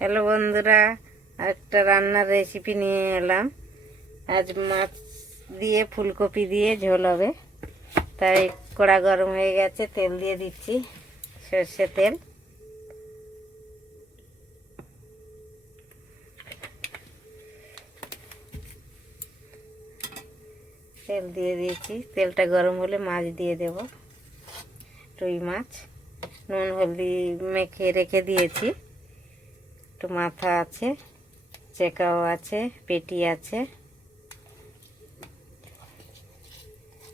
Hello বন্ধুরা, একটা রান্নার রেসিপি নিয়ে এলাম। আজ মাছ দিয়ে ফুলকপি দিয়ে ঝোল হবে। তাই কড়া গরম হয়ে গেছে, তেল দিয়ে দিচ্ছি, সর্ষে তেল। তেল দিয়ে দিয়েছি, তেলটা গরম হলে মাছ দিয়ে দেব। রুই মাছ নুন হলদি মেখে রেখে দিয়েছি। একটু মাথা আছে, চেকাও আছে, পেটি আছে।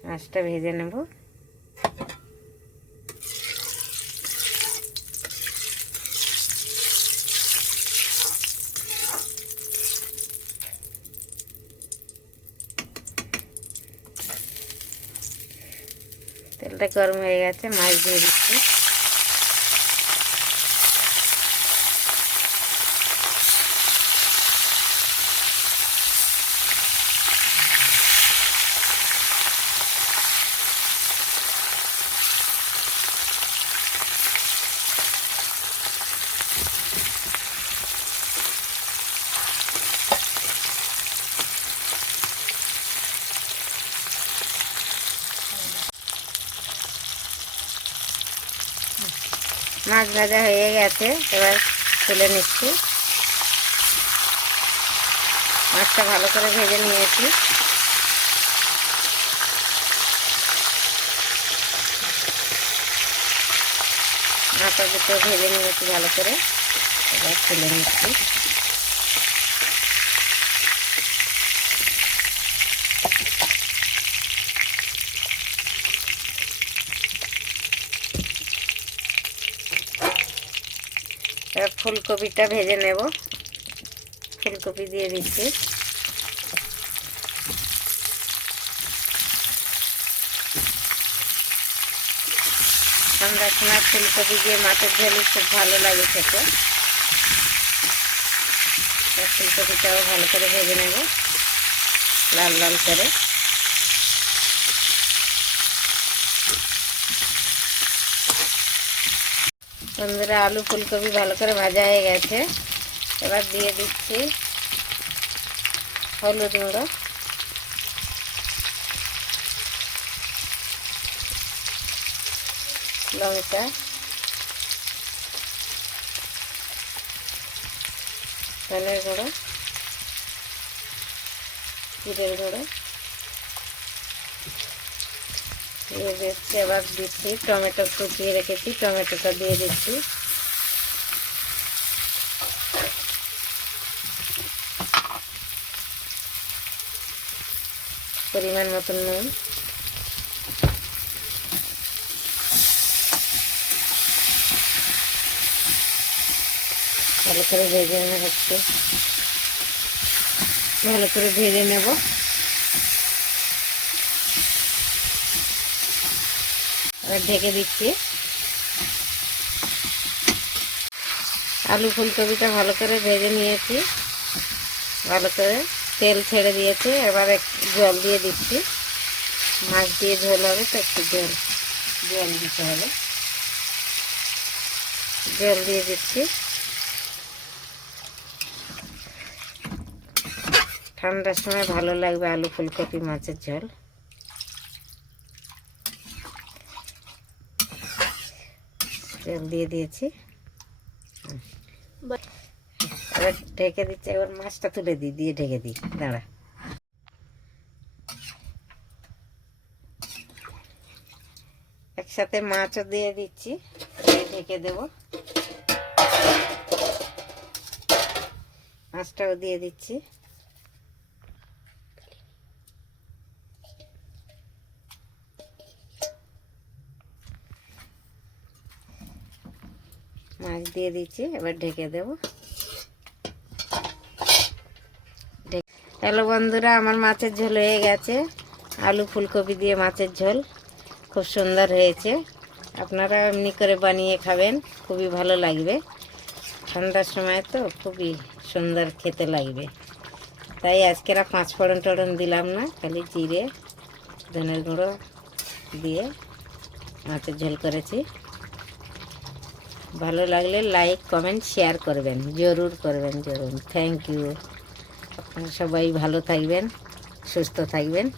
মাছটা ভেজে নেব। তেলটা গরম হয়ে গেছে, মাছ দিয়ে দিচ্ছি। মাছ ভাজা হয়ে গেছে, এবার তুলে নিচ্ছি। মাছটা ভালো করে ভেজে নিয়েছি। মাথা দুটো ভেজে নিয়েছি ভালো করে, এবার তুলে নিচ্ছি। এবার ফুলকপিটা ভেজে নেব। ফুলকপি দিয়ে দিচ্ছি। ঠান্ডার সময় ফুলকপি দিয়ে মাছের ঝোল খুব ভালো লাগে খেতে। ফুলকপিটাও ভালো করে ভেজে নেব, লাল লাল করে। বন্ধুরা, আলু ফুলকপি ভালো করে ভাজা হয়ে গেছে। এবার দিয়ে দিচ্ছি হলুদ গুঁড়ো, লঙ্কা, ধনের গুঁড়ো, জিরের গুঁড়ো দিয়ে দিচ্ছি। এবার দিচ্ছি টমেটো, কুচিয়ে রেখেছি, টমেটোটা দিয়ে দিচ্ছি। পরিমাণ মতন নুন। ভালো করে ভেজে হচ্ছে, ভালো করে ভেজে নেব। এবার ঢেকে দিচ্ছি। আলু ফুলকপিটা ভালো করে ভেজে নিয়েছি, ভালো করে তেল ছেড়ে দিয়েছে। এবার জল দিয়ে দিচ্ছি। মাছ দিয়ে ঝোল হবে তো, একটু জল দিতে হবে। জল দিয়ে দিচ্ছি। ঠান্ডার সময় ভালো লাগবে আলু ফুলকপি মাছের ঝোল। জল দিয়ে দিয়েছি, এবার ঢেকে দিচ্ছি। এবার মাছটা তুলে দিই, দিয়ে ঢেকে দিই। দাঁড়া, একসাথে মাছও দিয়ে দিচ্ছি, ঢেকে দেব। মাছটাও দিয়ে দিচ্ছি। মাছ দিয়ে দিচ্ছি, এবার ঢেকে দেব। হ্যালো বন্ধুরা, আমার মাছের ঝোল হয়ে গেছে। আলু ফুলকপি দিয়ে মাছের ঝোল খুব সুন্দর হয়েছে। আপনারা এমনি করে বানিয়ে খাবেন, খুবই ভালো লাগবে। ঠান্ডার সময় তো খুবই সুন্দর খেতে লাগবে। তাই আজকের আর 5 ফোড়ন টোড়ন দিলাম না, খালি জিরে ধনের গুঁড়ো দিয়ে মাছের ঝোল করেছি। ভালো লাগলে লাইক কমেন্ট শেয়ার করবেন, জরুর করবেন, জরুর। Thank you. আপনারা সবাই ভালো থাকবেন, সুস্থ থাকবেন।